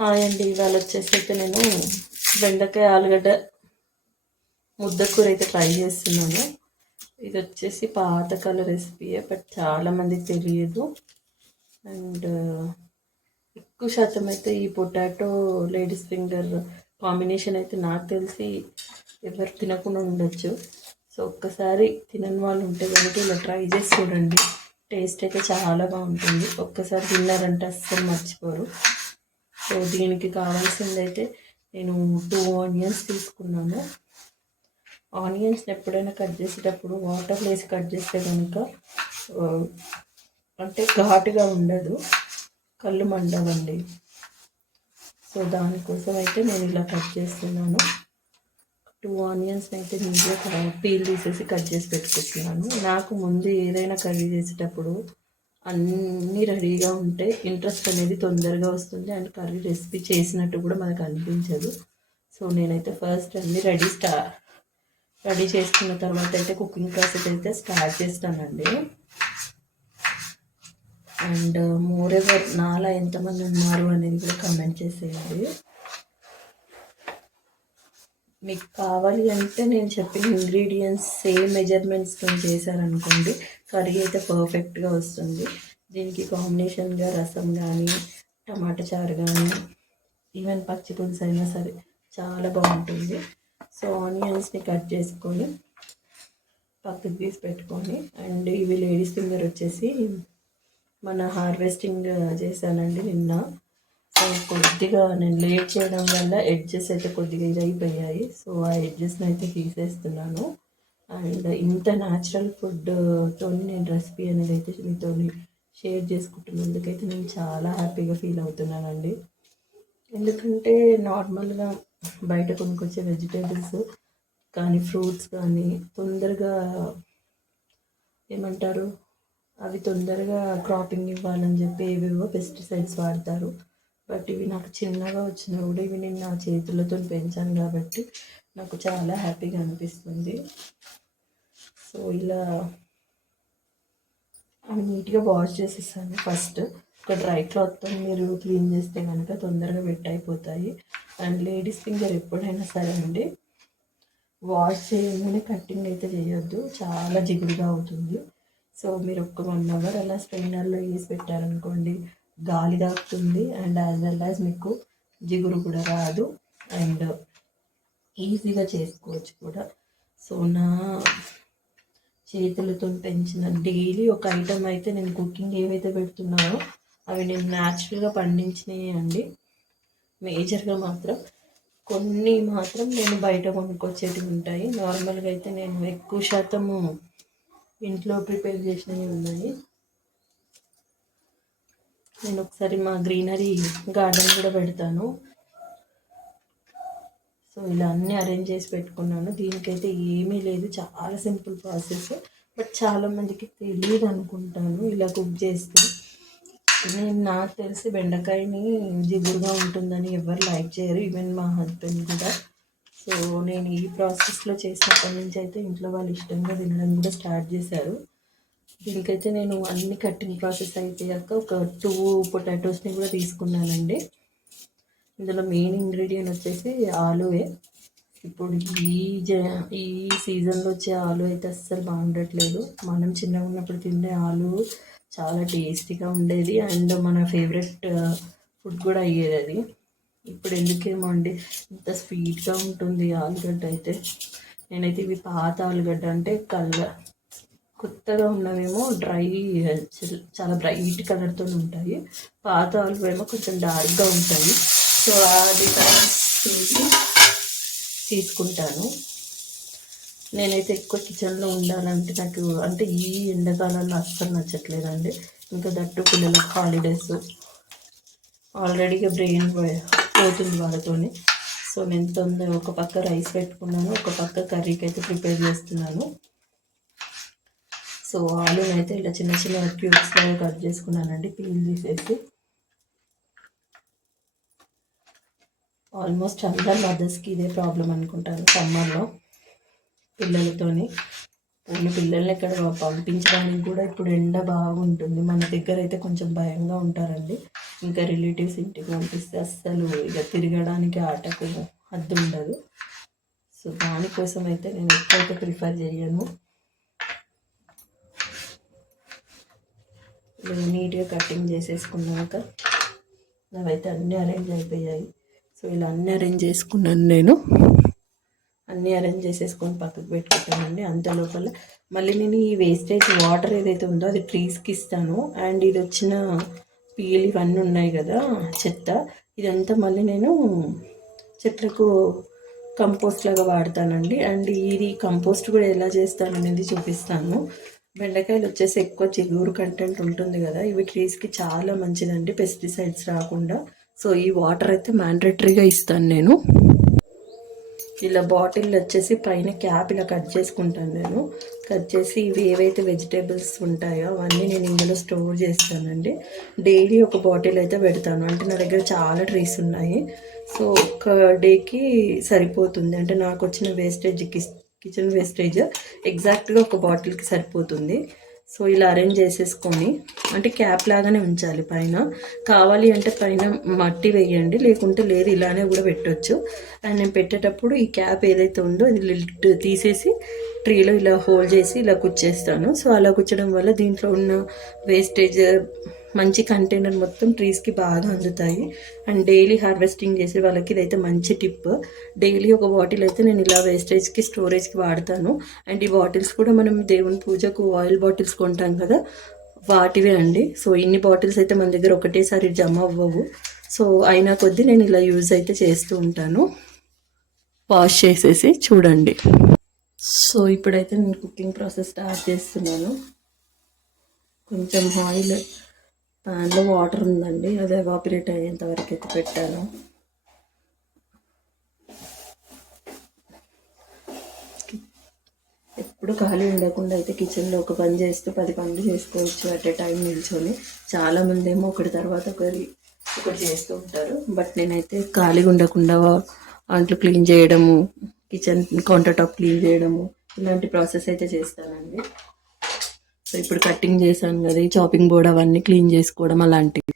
Hi అండి ఇవాళ వచ్చేసి అయితే నేను బెండకాయ ఆలుగడ్డ ముద్దకూర అయితే ట్రై చేస్తున్నాను. ఇది వచ్చేసి పాతకాల రెసిపీయే బట్ చాలామందికి తెలియదు. అండ్ ఎక్కువ శాతం అయితే ఈ పొటాటో లేడీస్ ఫింగర్ కాంబినేషన్ అయితే నాకు తెలిసి ఎవరు తినకుండా ఉండొచ్చు. సో ఒక్కసారి తినని వాళ్ళు ఉంటే కనుక ఇలా ట్రై చేసి చూడండి. టేస్ట్ అయితే చాలా బాగుంటుంది. ఒక్కసారి తిన్నారంటే అస్సలు మర్చిపోరు. సో దీనికి కావాల్సింది అయితే నేను టూ ఆనియన్స్ తీసుకున్నాను. ఆనియన్స్ ఎప్పుడైనా కట్ చేసేటప్పుడు వాటర్ వేసి కట్ చేస్తే కనుక అంటే ఘాటుగా ఉండదు కళ్ళు మండవండి. సో దానికోసం అయితే నేను ఇలా కట్ చేస్తున్నాను. టూ ఆనియన్స్ అయితే నీట్గా పీల్ తీసేసి కట్ చేసి పెట్టుకుంటున్నాను. నాకు ముందు ఏదైనా కర్రీ చేసేటప్పుడు అన్నీ రెడీగా ఉంటే ఇంట్రెస్ట్ అనేది తొందరగా వస్తుంది అండ్ కర్రీ రెసిపీ చేసినట్టు కూడా మనకు అనిపించదు. సో నేనైతే ఫస్ట్ అన్నీ రెడీ స్టా రెడీ చేసుకున్న తర్వాత అయితే కుకింగ్ ప్రాసెస్ అయితే స్టార్ట్ చేస్తానండి. అండ్ మోర్ ఎవర్ నాలా ఎంతమంది ఉన్నారు అనేది కూడా కమెంట్ చేసేయండి. మీకు కావాలి అంటే నేను చెప్పిన ఇంగ్రీడియంట్స్ సేమ్ మెజర్మెంట్స్తో చేశారనుకోండి కర్రీ అయితే పర్ఫెక్ట్గా వస్తుంది. దీనికి కాంబినేషన్గా రసం కానీ టమాటా చారు కానీ ఈవెన్ పచ్చి పులుసు అయినా సరే చాలా బాగుంటుంది. సో ఆనియన్స్ని కట్ చేసుకొని పక్కకు తీసి పెట్టుకొని అండ్ ఇవి లేడీస్ ఫింగర్ వచ్చేసి మన హార్వెస్టింగ్ చేశానండి నిన్న. కొద్దిగా నేను లేట్ చేయడం వల్ల ఎడ్జెస్ అయితే కొద్దిగా ఇదైపోయాయి. సో ఆ ఎడ్జెస్ని అయితే తీసేస్తున్నాను. అండ్ ఇంత న్యాచురల్ ఫుడ్తో నేను రెసిపీ అనేది అయితే మీతో షేర్ చేసుకుంటున్నందుకైతే నేను చాలా హ్యాపీగా ఫీల్ అవుతున్నానండి. ఎందుకంటే నార్మల్గా బయట కొనుక్కొచ్చే వెజిటేబుల్స్ కానీ ఫ్రూట్స్ కానీ తొందరగా ఏమంటారు? అవి తొందరగా క్రాపింగ్ ఇవ్వాలని చెప్పి ఏవేవో పెస్టిసైడ్స్ వాడతారు. బట్ ఇవి నాకు చిన్నగా వచ్చినా కూడా ఇవి నేను నా చేతులతో పెంచాను కాబట్టి నాకు చాలా హ్యాపీగా అనిపిస్తుంది. సో ఇలా అవి నీట్గా వాష్ చేసేసాను. ఫస్ట్ ఒక డ్రై క్లాత్తో మీరు క్లీన్ చేస్తే కనుక తొందరగా వెట్ అయిపోతాయి. అండ్ లేడీస్ ఫింగర్ ఎప్పుడైనా సరే అండి వాష్ చేయగానే కట్టింగ్ అయితే చేయొద్దు. చాలా జిగురుగా అవుతుంది. సో మీరు ఒక్క వన్ అవర్ అలా స్ట్రైనర్లో వేసి పెట్టారనుకోండి గాలి తాకుతుంది అండ్ యాజ్ వెల్ యాజ్ మీకు జిగురు కూడా రాదు అండ్ ఈజీగా చేసుకోవచ్చు కూడా. సో నా చేతులతో పెంచిన డైలీ ఒక ఐటమ్ అయితే నేను కుకింగ్ ఏవైతే పెడుతున్నానో అవి నేను న్యాచురల్గా పండించినవి అండి. మేజర్గా మాత్రం కొన్ని మాత్రం నేను బయట కొనుక్కొచ్చేటివి ఉంటాయి. నార్మల్గా అయితే నేను ఎక్కువ శాతము ఇంట్లో ప్రిపేర్ చేసినవి ఉన్నాయి. ఒకసారి మా గ్రీనరీ గార్డెన్ కూడా పెడతాను. సో ఇలా అన్నీ అరేంజ్ చేసి పెట్టుకున్నాను. దీనికైతే ఏమీ లేదు. చాలా సింపుల్ ప్రాసెస్. బట్ చాలామందికి తెలియదు అనుకుంటాను ఇలా కుక్ చేస్తే. నేను నాకు తెలిసి బెండకాయని జిగురుగా ఉంటుందని ఎవరు లైక్ చేయరు. ఈవెన్ మా హస్బెండ్ కూడా. సో నేను ఈ ప్రాసెస్లో చేసినప్పటి నుంచి అయితే ఇంట్లో వాళ్ళు ఇష్టంగా తినడం కూడా స్టార్ట్ చేశారు. దీనికైతే నేను అన్ని కట్టింగ్ ప్రాసెస్ అయిపోయాక ఒక టూ పొటాటోస్ని కూడా తీసుకున్నానండి. ఇందులో మెయిన్ ఇంగ్రీడియంట్ వచ్చేసి ఆలువే. ఇప్పుడు ఈ జ ఈ సీజన్లో వచ్చే ఆలు అయితే అస్సలు బాగుండట్లేదు. మనం చిన్నగా ఉన్నప్పుడు తినే ఆలు చాలా టేస్టీగా ఉండేది. అండ్ మన ఫేవరెట్ ఫుడ్ కూడా అయ్యేది అది. ఇప్పుడు ఎందుకేమో అండి ఇంత స్వీట్గా ఉంటుంది ఆలుగడ్డ అయితే. నేనైతే ఇవి పాత ఆలుగడ్డ అంటే కళ్ళ కొత్తగా ఉన్నవేమో డ్రై చాలా బ్రైట్ కలర్తో ఉంటాయి. పాత ఏమో కొంచెం డార్క్గా ఉంటాయి. సో ఆ డిఫరెన్స్ చూసి తీసుకుంటాను. నేనైతే ఎక్కువ కిచెన్లో ఉండాలంటే నాకు అంటే ఈ ఎండాకాలంలో అస్సలు నచ్చట్లేదండి. ఇంకా దట్టు పిల్లలకు హాలిడేస్ ఆల్రెడీగా బ్రెయిన్ పోతుంది వాళ్ళతోని. సో నేను తొందర ఒక పక్క రైస్ పెట్టుకున్నాను ఒక పక్క కర్రీకి అయితే ప్రిపేర్ చేస్తున్నాను. సో ఆలూని అయితే ఇలా చిన్న చిన్న క్యూబ్స్ లాగా కట్ చేసుకున్నానండి పీల్ తీసేసి ఆల్మోస్ట్ అందరి మదర్స్కి ఇదే ప్రాబ్లం అనుకుంటాను సమ్మర్లో పిల్లలతోని. ఓన్లీ పిల్లల్ని ఇక్కడ పంపించడానికి కూడా ఇప్పుడు ఎండ బాగుంటుంది. మన దగ్గర అయితే కొంచెం భయంగా ఉంటారండి. ఇంకా రిలేటివ్స్ ఇంటికి పంపిస్తే అస్సలు ఇక తిరగడానికి ఆటకు హద్దు ఉండదు. సో దానికోసం అయితే నేను ఎక్కువ ప్రిఫర్ చేయను. ఇప్పుడు నీట్గా కటింగ్ చేసేసుకున్నాక అవైతే అన్నీ అరేంజ్ అయిపోయాయి. సో ఇలా అన్నీ అరేంజ్ చేసుకున్నాను నేను. అన్నీ అరేంజ్ చేసేసుకొని పక్కకు పెట్టుకుంటానండి. అంత లోపల మళ్ళీ నేను ఈ వేస్టేజ్ వాటర్ ఏదైతే ఉందో అది ట్రీస్కి ఇస్తాను. అండ్ ఇది వచ్చిన పీల్ ఇవన్నీ ఉన్నాయి కదా చెత్త. ఇదంతా మళ్ళీ నేను చెట్లకు కంపోస్ట్ లాగా వాడతానండి. అండ్ ఇది కంపోస్ట్ కూడా ఎలా చేస్తాను అనేది చూపిస్తాను. బెండకాయలు వచ్చేసి ఎక్కువ చిగురు కంటెంట్ ఉంటుంది కదా ఇవి ట్రీస్కి చాలా మంచిదండి. పెస్టిసైడ్స్ రాకుండా. సో ఈ వాటర్ అయితే మ్యాండేటరీగా ఇస్తాను నేను. ఇలా బాటిల్ వచ్చేసి పైన క్యాప్ ఇలా కట్ చేసుకుంటాను నేను. కట్ చేసి ఇవి ఏవైతే వెజిటేబుల్స్ ఉంటాయో అవన్నీ నేను ఇందులో స్టోర్ చేస్తానండి. డైలీ ఒక బాటిల్ అయితే పెడతాను. అంటే నా దగ్గర చాలా ట్రీస్ ఉన్నాయి. సో ఒక డేకి సరిపోతుంది. అంటే నాకు వచ్చిన వేస్టేజ్కి కిచెన్ వేస్టేజ్ ఎగ్జాక్ట్గా ఒక బాటిల్కి సరిపోతుంది. సో ఇలా అరేంజ్ చేసేసుకొని అంటే క్యాప్ లాగానే ఉంచాలి పైన. కావాలి అంటే పైన మట్టి వేయండి లేకుంటే లేదు ఇలానే కూడా పెట్టొచ్చు. అండ్ నేను పెట్టేటప్పుడు ఈ క్యాప్ ఏదైతే ఉందో ఇది లిడ్ తీసేసి ట్రీలో ఇలా హోల్డ్ చేసి ఇలా కుచ్చేస్తాను. సో అలా కుచ్చడం వల్ల దీంట్లో ఉన్న వేస్టేజ్ మంచి కంటైనర్ మొత్తం ట్రీస్కి బాగా అందుతాయి. అండ్ డైలీ హార్వెస్టింగ్ చేసే వాళ్ళకి ఇదైతే మంచి టిప్ డైలీ ఒక బాటిల్ అయితే నేను ఇలా వేస్టేజ్కి స్టోరేజ్కి వాడతాను. అండ్ ఈ బాటిల్స్ కూడా మనం దేవుని పూజకు ఆయిల్ బాటిల్స్ కొంటాం కదా వాటివే అండి. సో ఇన్ని బాటిల్స్ అయితే మన దగ్గర ఒకటేసారి జమ అవ్వవు. సో అయినా కొద్దీ నేను ఇలా యూజ్ అయితే చేస్తూ ఉంటాను. వాష్ చేసేసి చూడండి. సో ఇప్పుడైతే నేను కుకింగ్ ప్రాసెస్ స్టార్ట్ చేస్తున్నాను. కొంచెం ఆయిల్ ప్యాన్లో వాటర్ ఉందండి. అది ఎవాపరేట్ అయ్యేంత వరకు అయితే పెట్టాను. ఎప్పుడు ఖాళీ ఉండకుండా అయితే కిచెన్లో ఒక పని చేస్తూ పది పనులు చేసుకోవచ్చు అట్ ఏ టైం నిల్చొని. చాలామంది ఏమో ఒకటి తర్వాత ఒకరి ఒకటి చేస్తూ ఉంటారు. బట్ నేనైతే ఖాళీగా ఉండకుండా అంట్లు క్లీన్ చేయడము కిచెన్ కౌంటర్ టాప్ క్లీన్ చేయడము ఇలాంటి ప్రాసెస్ అయితే చేస్తానండి. సో ఇప్పుడు కటింగ్ చేశాను కదా ఈ చాపింగ్ బోర్డ్ అవన్నీ క్లీన్ చేసుకోవడం అలాంటివి.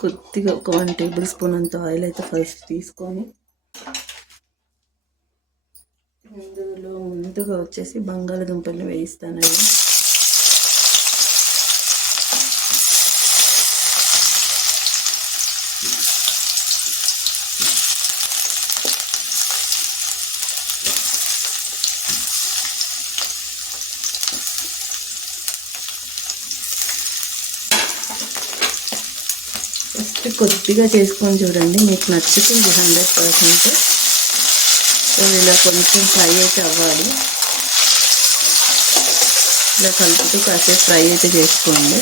కొద్దిగా ఒక వన్ టేబుల్ స్పూన్ అంత ఆయిల్ అయితే ఫస్ట్ తీసుకొని ఇందులో ముందుగా వచ్చేసి బంగాళదుంపల్ని వేయిస్తానండి ఫస్ట్ కొద్దిగా చేసుకొని చూడండి. మీకు నచ్చుతుంది హండ్రెడ్ పర్సెంట్. సో ఇలా కొంచెం ఫ్రై అయితే అవ్వాలి. ఇలా కలుపుతూ కాసేపు ఫ్రై అయితే చేసుకోండి.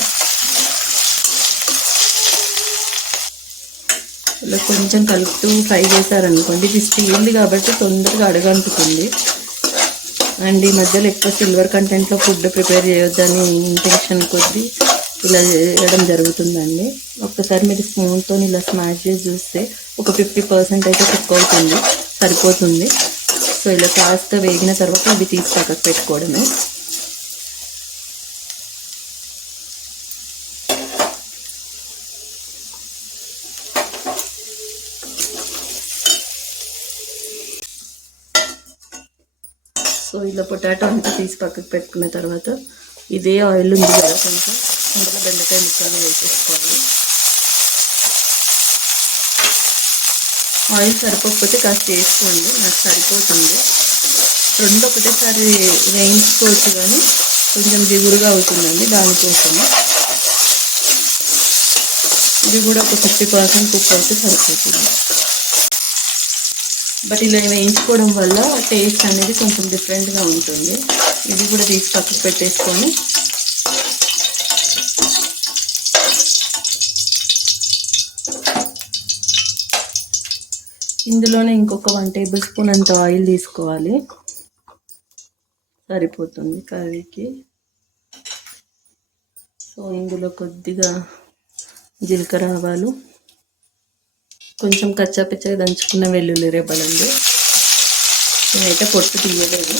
ఇలా కొంచెం కలుపుతూ ఫ్రై చేశారనుకోండి. ఇది స్టీల్ది కాబట్టి తొందరగా అడగంటుతుంది అండ్ ఈ మధ్యలో ఎక్కువ సిల్వర్ కంటెంట్లో ఫుడ్ ప్రిపేర్ చేయొద్దని ఇంటెన్షన్ కొద్దీ ఇలా చేయడం జరుగుతుందండి. ఒక్కసారి మీరు స్పూన్తో ఇలా స్మాష్ చేసి చూస్తే ఒక ఫిఫ్టీ పర్సెంట్ అయితే కుక్ అవుతుంది సరిపోతుంది. సో ఇలా కాస్త వేగిన తర్వాత అవి తీసి పక్కకు పెట్టుకోవడమే. సో ఇలా పొటాటో అంతా తీసి పక్కకు పెట్టుకున్న తర్వాత ఇదే ఆయిల్ ఉంది కదా కొంచెం. ఇందులో బెండకాయ ముక్కలను వేసేసుకోవాలి. ఆయిల్ సరిపోకపోతే కాస్త వేసుకోండి నాకు సరిపోతుంది. రెండు ఒకటేసారి వేయించుకోవచ్చు కానీ కొంచెం దిగురుగా అవుతుందండి దానికోసము. ఇది కూడా ఒక ఫిఫ్టీ పర్సెంట్ కుక్ అయితే సరిపోతుంది. బట్ ఇలా వేయించుకోవడం వల్ల టేస్ట్ అనేది కొంచెం డిఫరెంట్గా ఉంటుంది. ఇది కూడా తీసి పక్కకు పెట్టేసుకొని ఇందులోనే ఇంకొక వన్ టేబుల్ స్పూన్ అంత ఆయిల్ తీసుకోవాలి. సరిపోతుంది కర్రీకి. సో ఇందులో కొద్దిగా జీలకర్ర ఆవాలు కొంచెం కచ్చాపిచ్చగా దంచుకున్న వెల్లుల్లి రేపలండి నేనైతే పొట్టు తీయలేదు.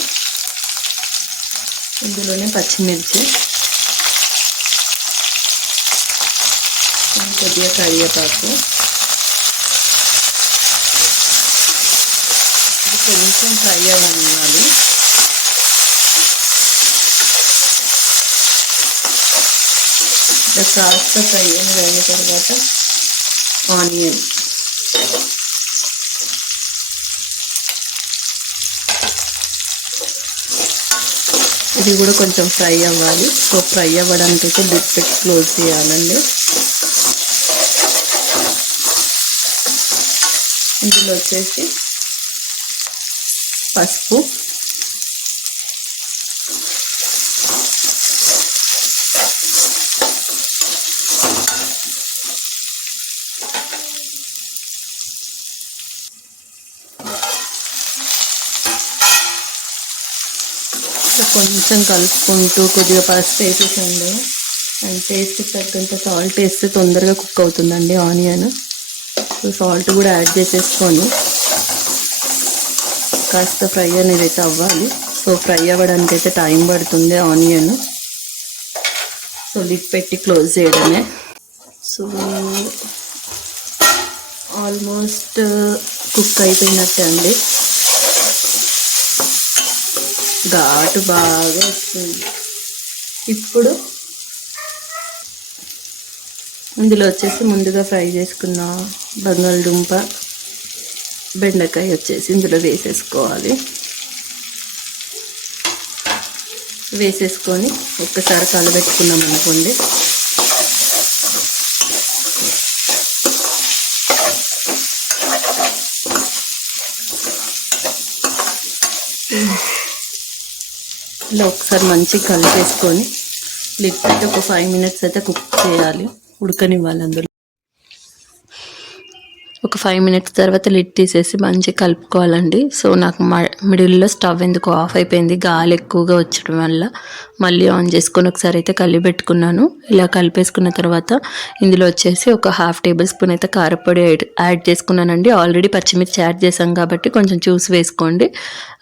ఇందులోనే పచ్చిమిర్చి కొద్దిగా కరివేపాకు. కొంచెం ఫ్రై అవ్వాలి కాస్త ఫ్రై అయిన తర్వాత ఆనియన్. ఇది కూడా కొంచెం ఫ్రై అవ్వాలి. సో ఫ్రై అవ్వడానికి అయితే లిడ్ పెట్టి క్లోజ్ చేయాలండి. ఇందులో వచ్చేసి పసుపు. కొంచెం కలుపుకుంటూ కొద్దిగా పసుపు వేసేసండి. అండ్ టేస్ట్ తగ్గంత సాల్ట్ వేస్తే తొందరగా కుక్ అవుతుందండి ఆనియన్ సో సాల్ట్ కూడా యాడ్ చేసేసుకొని కాస్త ఫ్రై అనేది అయితే అవ్వాలి. సో ఫ్రై అవ్వడానికి అయితే టైం పడుతుంది ఆనియన్. సో లిప్ పెట్టి క్లోజ్ చేయడమే. సో ఆల్మోస్ట్ కుక్ అయిపోయినట్టే అండి. ఘాటు బాగా వస్తుంది. ఇప్పుడు ఇందులో వచ్చేసి ముందుగా ఫ్రై చేసుకున్న బంగాళదుంప. బెండకాయ వచ్చేసి ఇందులో వేసేసుకోవాలి. వేసేసుకొని ఒక్కసారి కలబెట్టుకున్నాం అనుకోండి. ఇలా ఒకసారి మంచిగా కలిపేసుకొని లిడ్ పెట్టి ఒక ఫైవ్ మినిట్స్ అయితే కుక్ చేయాలి. ఉడకనివ్వాలి అందులో. ఫైవ్ మినిట్స్ తర్వాత లిడ్ తీసేసి మంచిగా కలుపుకోవాలండి. సో నాకు మిడిల్లో స్టవ్ ఎందుకు ఆఫ్ అయిపోయింది. గాలి ఎక్కువగా వచ్చడం వల్ల మళ్ళీ ఆన్ చేసుకొని ఒకసారి అయితే కలిపి పెట్టుకున్నాను. ఇలా కలిపేసుకున్న తర్వాత ఇందులో వచ్చేసి ఒక హాఫ్ టేబుల్ స్పూన్ అయితే కారపొడి యాడ్- యాడ్ చేసుకున్నానండి. ఆల్రెడీ పచ్చిమిర్చి యాడ్ చేసాం కాబట్టి కొంచెం చూసి వేసుకోండి.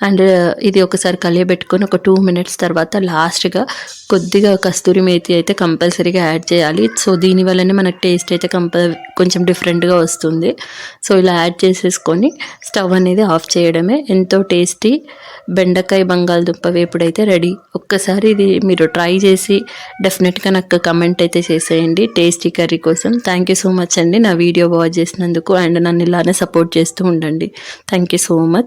అండ్ uh, ఇది ఒకసారి కలిపి పెట్టుకొని ఒక టూ మినిట్స్ తర్వాత లాస్ట్గా కొద్దిగా కస్తూరి మేతి అయితే కంపల్సరీగా యాడ్ చేయాలి. సో దీనివల్లనే మనకు టేస్ట్ అయితే కంపల్ కొంచెం డిఫరెంట్గా వస్తుంది. సో ఇలా యాడ్ చేసేసుకొని స్టవ్ అనేది ఆఫ్ చేయడమే. ఎంతో టేస్టీ బెండకాయ బంగాళదుంప వేపుడు అయితే రెడీ. ఒక్కసారి ఇది మీరు ట్రై చేసి డెఫినెట్గా నాకు కమెంట్ అయితే చేసేయండి టేస్టీ కర్రీ కోసం. థ్యాంక్ యూ సో మచ్ అండి నా వీడియో వాచ్ చేసినందుకు అండ్ నన్ను ఇలానే సపోర్ట్ చేస్తూ ఉండండి. Thank you so much.